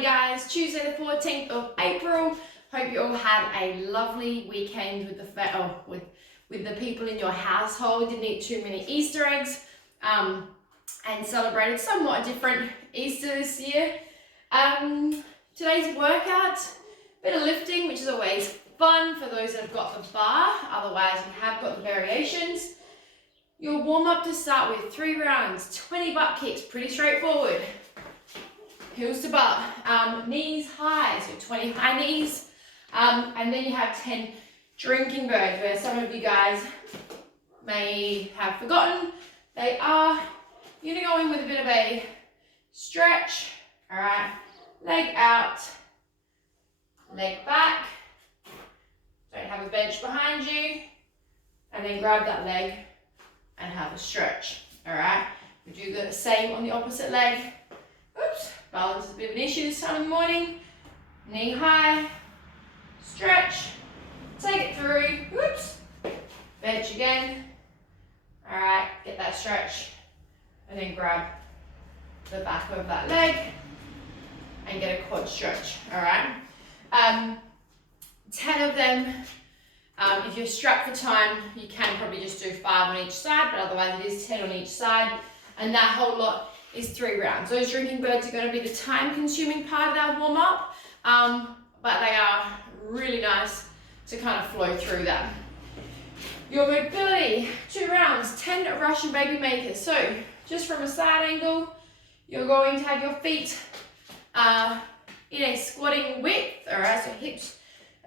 morning guys, Tuesday the 14th of April. Hope you all had a lovely weekend with the people in your household. Didn't eat too many Easter eggs and celebrated somewhat a different Easter this year. Today's workout, bit of lifting, which is always fun for those that have got the bar. Otherwise we have got the variations. Your warm up to start with 3 rounds, 20 butt kicks, pretty straightforward. Heels to butt, knees high, so 20 high knees, and then you have 10 drinking birds, where some of you guys may have forgotten. They are, you're gonna go in with a bit of a stretch, all right, leg out, leg back, don't have a bench behind you, and then grab that leg and have a stretch, all right. We do the same on the opposite leg. Oops. Balance is a bit of an issue this time in the morning. Knee high, stretch, take it through, whoops, bench again. All right, get that stretch, and then grab the back of that leg and get a quad stretch, all right? 10 of them. If you're strapped for time, you can probably just do 5 on each side, but otherwise it is 10 on each side, and that whole lot is 3 rounds. Those drinking birds are going to be the time-consuming part of that warm-up, but they are really nice to kind of flow through that. Your mobility, 2 rounds, 10 Russian baby makers. So just from a side angle, you're going to have your feet in a squatting width, all right, so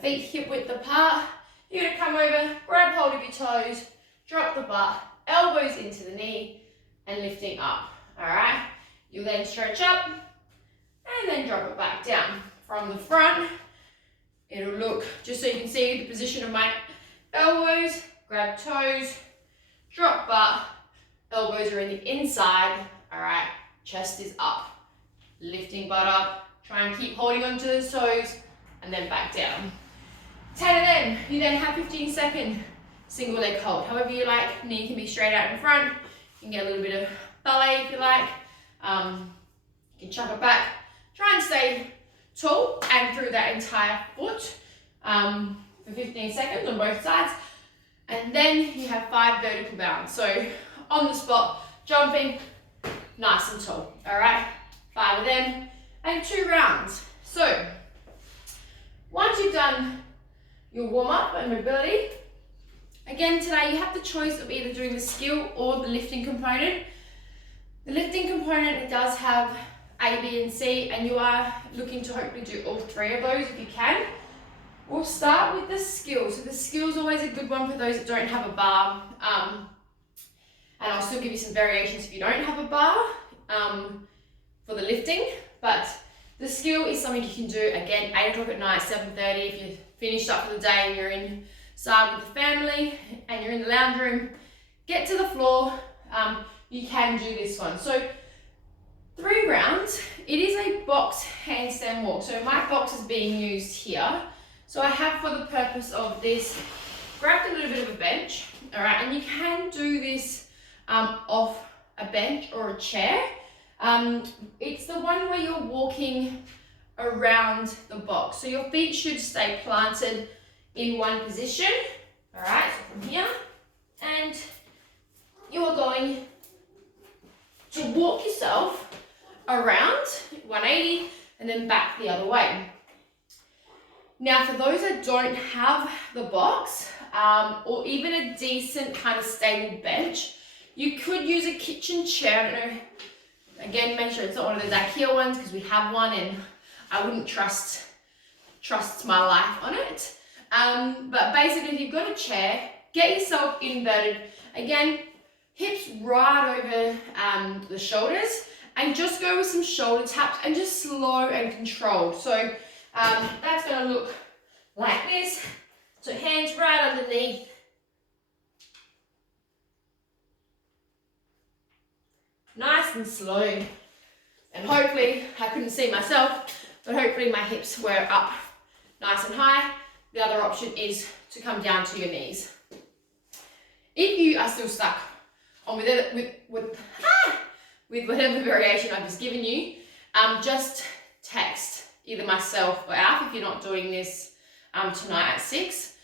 feet hip width apart. You're going to come over, grab hold of your toes, drop the butt, elbows into the knee, and lifting up. All right, you'll then stretch up and then drop it back down. From the front, it'll look, just so you can see the position of my elbows, grab toes, drop butt, elbows are in the inside, all right, chest is up, lifting butt up, try and keep holding onto those toes, and then back down. 10 of them, you then have 15-second single leg hold. However you like, knee can be straight out in front, you can get a little bit of ballet if you like, you can chuck it back, try and stay tall and through that entire foot for 15 seconds on both sides, and then you have 5 vertical bounds, so on the spot, jumping, nice and tall, all right, 5 of them, and 2 rounds. So once you've done your warm-up and mobility, again today you have the choice of either doing the skill or the lifting component. The lifting component, it does have A, B, and C, and you are looking to hopefully do all 3 of those if you can. We'll start with the skill. So the skill is always a good one for those that don't have a bar, and I'll still give you some variations if you don't have a bar for the lifting, but the skill is something you can do, again, 8 o'clock at night, 7:30, if you're finished up for the day and you're inside with the family and you're in the lounge room, get to the floor, you can do this one. So 3 rounds, it is a box handstand walk. So my box is being used here. So I have, for the purpose of this, grabbed a little bit of a bench, all right, and you can do this off a bench or a chair. It's the one where you're walking around the box. So your feet should stay planted in one position, all right, so from here, and you are going to walk yourself around 180 and then back the other way. Now for those that don't have the box or even a decent kind of stable bench, you could use a kitchen chair. I don't know, again, make sure it's not one of those IKEA ones because we have one and I wouldn't trust my life on it. But basically if you've got a chair, get yourself inverted. Again, hips right over the shoulders, and just go with some shoulder taps and just slow and controlled. So that's going to look like this. So hands right underneath. Nice and slow. And hopefully, I couldn't see myself, but hopefully my hips were up nice and high. The other option is to come down to your knees. If you are still stuck on with whatever variation I've just given you, just text either myself or Alf if you're not doing this tonight at 6.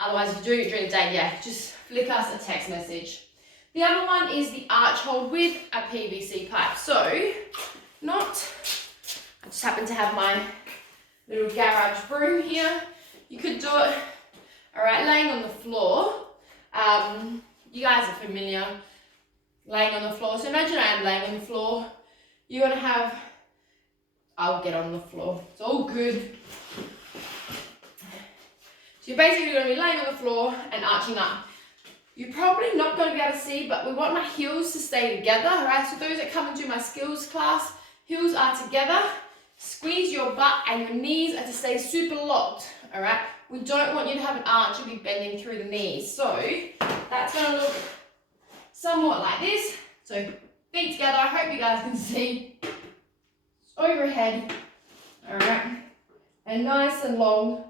Otherwise, if you're doing it during the day, yeah, just flick us a text message. The other one is the arch hold with a PVC pipe. So, I just happen to have my little garage broom here. You could do it, all right, laying on the floor. You guys are familiar, laying on the floor. So imagine I am laying on the floor. You're gonna have, I'll get on the floor. It's all good. So you're basically gonna be laying on the floor and arching up. You're probably not gonna be able to see, but we want my heels to stay together, all right? So those that come and do my skills class, heels are together. Squeeze your butt and your knees are to stay super locked, all right? We don't want you to have an arch and be bending through the knees. So that's gonna look somewhat like this. So feet together, I hope you guys can see. Overhead, all right? And nice and long.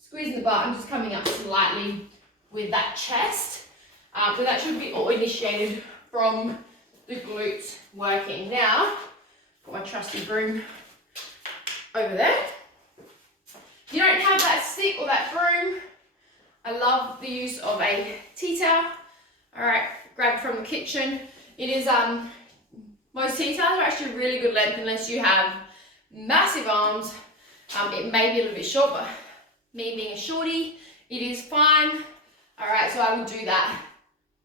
Squeezing the butt and just coming up slightly with that chest. But that should be all initiated from the glutes working. Now, got my trusty broom over there. If you don't have that stick or that broom, I love the use of a tea towel. All right, grabbed from the kitchen. It is, most tea towels are actually really good length unless you have massive arms. It may be a little bit short, but me being a shorty, it is fine. All right, so I will do that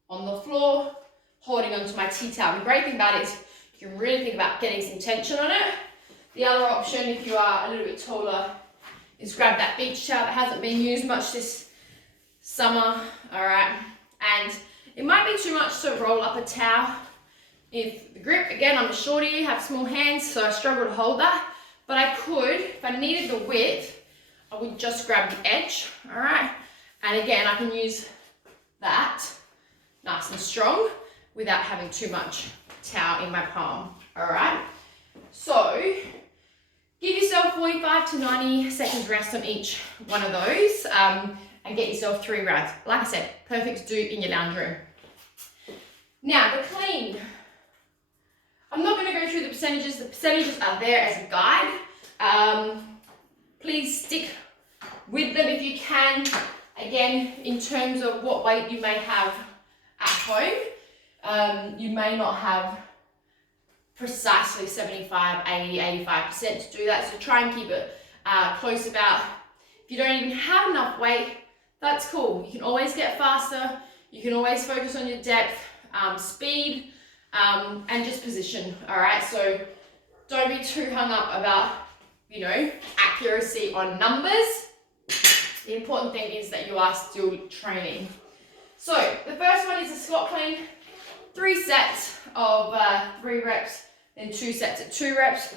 on the floor, holding onto my tea towel. The great thing about it is you can really think about getting some tension on it. The other option, if you are a little bit taller, is grab that beach towel that hasn't been used much this summer, all right? And it might be too much to roll up a towel. If the grip, again, I'm a shorty, have small hands, so I struggle to hold that. But I could, if I needed the width, I would just grab the edge, all right? And again, I can use that nice and strong without having too much towel in my palm, all right? So, give yourself 45 to 90 seconds rest on each one of those and get yourself 3 rounds. Like I said, perfect to do in your lounge room. Now, the clean. I'm not going to go through the percentages. The percentages are there as a guide. Please stick with them if you can. Again, in terms of what weight you may have at home, you may not have precisely 75, 80, 85% to do that. So try and keep it close about. If you don't even have enough weight, that's cool. You can always get faster. You can always focus on your depth, speed, and just position, all right? So don't be too hung up about, you know, accuracy on numbers. The important thing is that you are still training. So the first one is a squat clean, 3 sets of 3 reps, then 2 sets at 2 reps.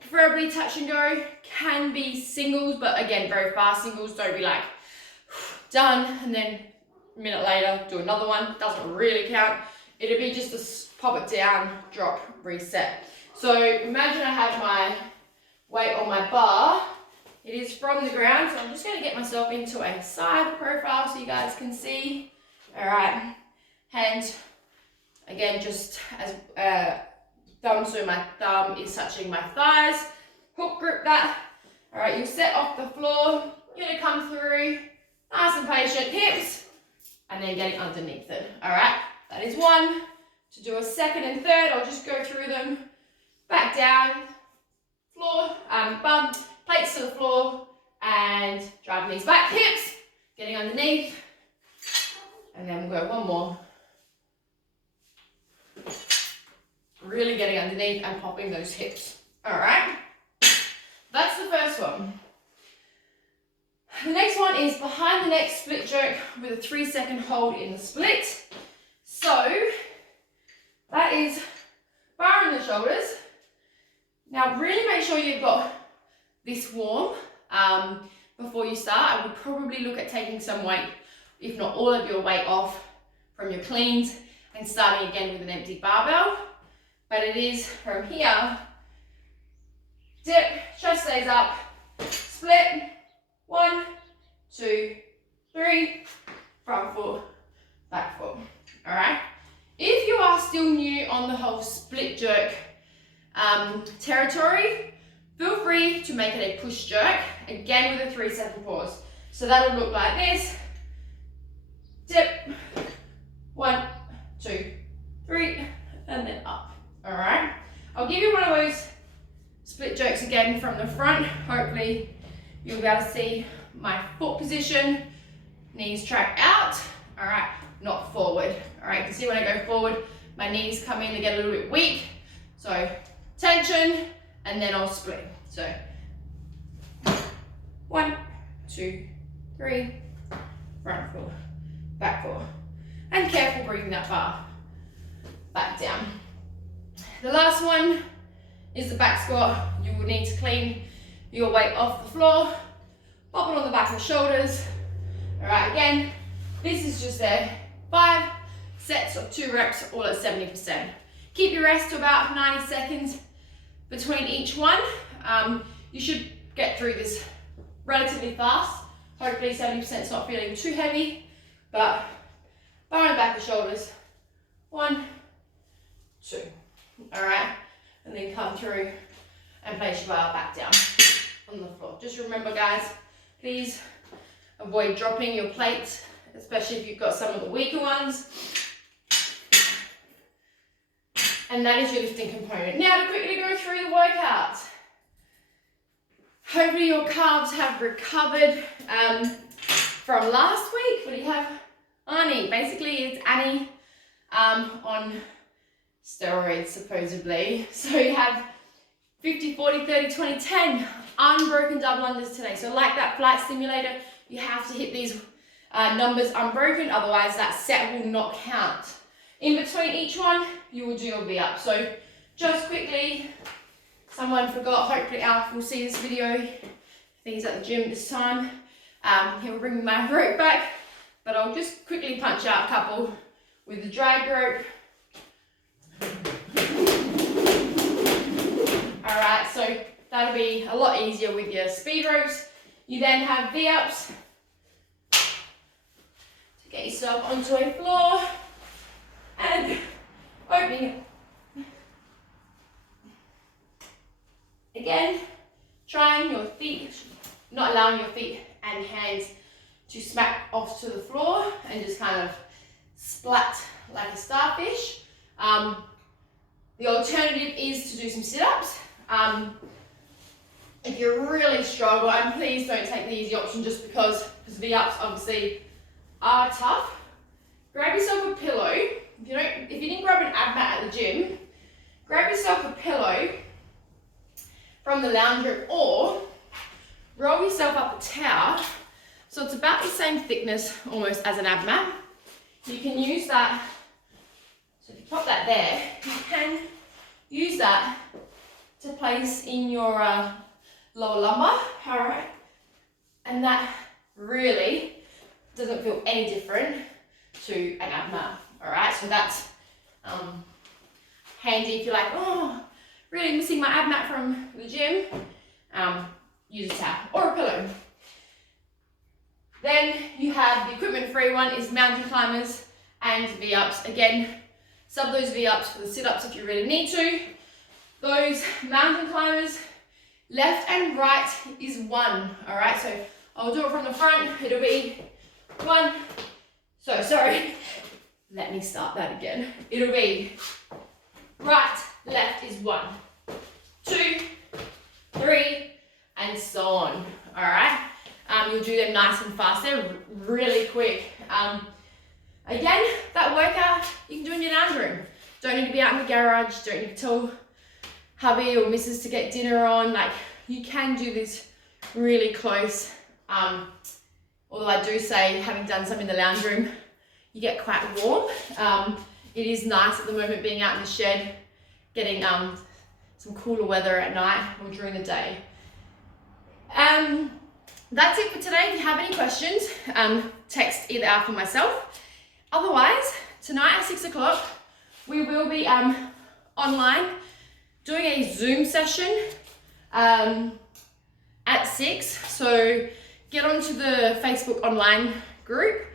Preferably touch and go, can be singles, but again, very fast singles. Don't be like, done, and then a minute later, do another one. Doesn't really count. It'll be just a pop it down, drop, reset. So imagine I have my weight on my bar. It is from the ground, so I'm just going to get myself into a side profile so you guys can see. All right, hands, again, just as thumb, so my thumb is touching my thighs. Hook grip that. All right, you set off the floor. You're going to come through, nice and patient, hips, and then getting underneath it. All right, that is one. To do a second and third, I'll just go through them. Back down, floor, bum, plates to the floor, and drive knees back, hips, getting underneath, and then we'll go one more. Really getting underneath and popping those hips. All right, that's the first one. The next one is behind the neck split jerk with a 3-second hold in the split. So that is bar in the shoulders. Now really make sure you've got this warm before you start. I would probably look at taking some weight, if not all of your weight off from your cleans and starting again with an empty barbell. But it is from here, dip, chest stays up, split, 1, 2, 3, front foot, back foot, all right? If you are still new on the whole split jerk territory, feel free to make it a push jerk, again with a 3-second pause. So that'll look like this. Dip, 1, 2, 3, and then up. All right. I'll give you one of those split jerks again from the front. Hopefully you'll be able to see my foot position. Knees track out. All right, not forward. All right, you can see when I go forward, my knees come in, they get a little bit weak. So tension, and then I'll split. So 1, 2, 3, front foot, back foot. And careful bringing that bar back down. The last one is the back squat. You will need to clean your weight off the floor, pop it on the back of the shoulders. All right, again, this is just there. 5 sets of 2 reps, all at 70%. Keep your rest to about 90 seconds between each one. You should get through this relatively fast. Hopefully 70% is not feeling too heavy, but bar on the back of the shoulders. 1, 2. All right, and then come through and place your bar back down on the floor. Just remember, guys, please avoid dropping your plates, especially if you've got some of the weaker ones. And that is your lifting component. Now to quickly go through the workout. Hopefully your calves have recovered from last week. What do you have? Annie. Basically, it's Annie on steroids, supposedly. So you have 50, 40, 30, 20, 10 unbroken double unders today. So like that flight simulator, you have to hit these numbers unbroken, otherwise that set will not count. In between each one, you will do your V-up. So just quickly, someone forgot, hopefully Alf will see this video. I think he's at the gym this time. He'll bring my rope back, but I'll just quickly punch out a couple with the drag rope. All right, so that'll be a lot easier with your speed ropes. You then have V-ups to get yourself onto a floor and opening it. Again, trying your feet, not allowing your feet and hands to smack off to the floor and just kind of splat like a starfish. The alternative is to do some sit-ups. If you really struggle, and please don't take the easy option just because V-ups obviously are tough. Grab yourself a pillow. If you didn't grab an ab mat at the gym, grab yourself a pillow from the lounge room or roll yourself up a towel. So it's about the same thickness almost as an ab mat. You can use that. So if you pop that there, you can use that to place in your lower lumbar, all right? And that really doesn't feel any different to an ab mat, all right? So that's handy if you're like, oh, really missing my ab mat from the gym. Use a towel or a pillow. Then you have the equipment-free one is mountain climbers and V-ups. Again, sub those V-ups for the sit-ups if you really need to. Those mountain climbers, left and right is 1, all right? So I'll do it from the front. It'll be 1. So, sorry. Let me start that again. It'll be right, left is 1, 2, 3, and so on, all right? You'll do them nice and fast. They're really quick. Again, that workout you can do in your lounge room. Don't need to be out in the garage. Don't need to tell hubby or missus to get dinner on. Like, you can do this really close. Although I do say, having done some in the lounge room, you get quite warm. It is nice at the moment being out in the shed, getting some cooler weather at night or during the day. That's it for today. If you have any questions, text either Alf or myself. Otherwise, tonight at 6 o'clock, we will be online doing a Zoom session at 6. So get onto the Facebook online group.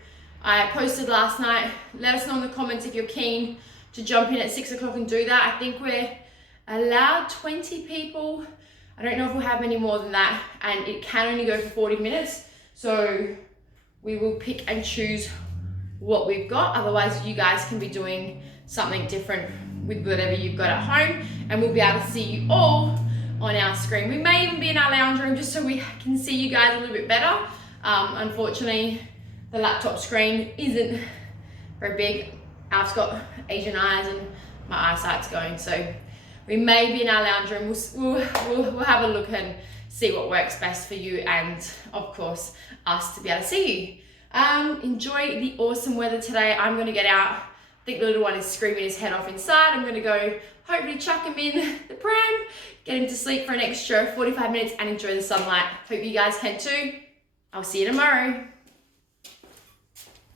I posted last night. Let us know in the comments if you're keen to jump in at 6 o'clock and do that. I think we're allow 20 people. I don't know if we'll have any more than that, and it can only go for 40 minutes. So we will pick and choose what we've got. Otherwise, you guys can be doing something different with whatever you've got at home, and we'll be able to see you all on our screen. We may even be in our lounge room just so we can see you guys a little bit better. Unfortunately, the laptop screen isn't very big. I've got Asian eyes and my eyesight's going, so we may be in our lounge room. We'll have a look and see what works best for you, and of course us to be able to see you. Enjoy the awesome weather today. I'm going to get out. I think the little one is screaming his head off inside. I'm going to go hopefully chuck him in the pram, get him to sleep for an extra 45 minutes and enjoy the sunlight. Hope you guys can too. I'll see you tomorrow.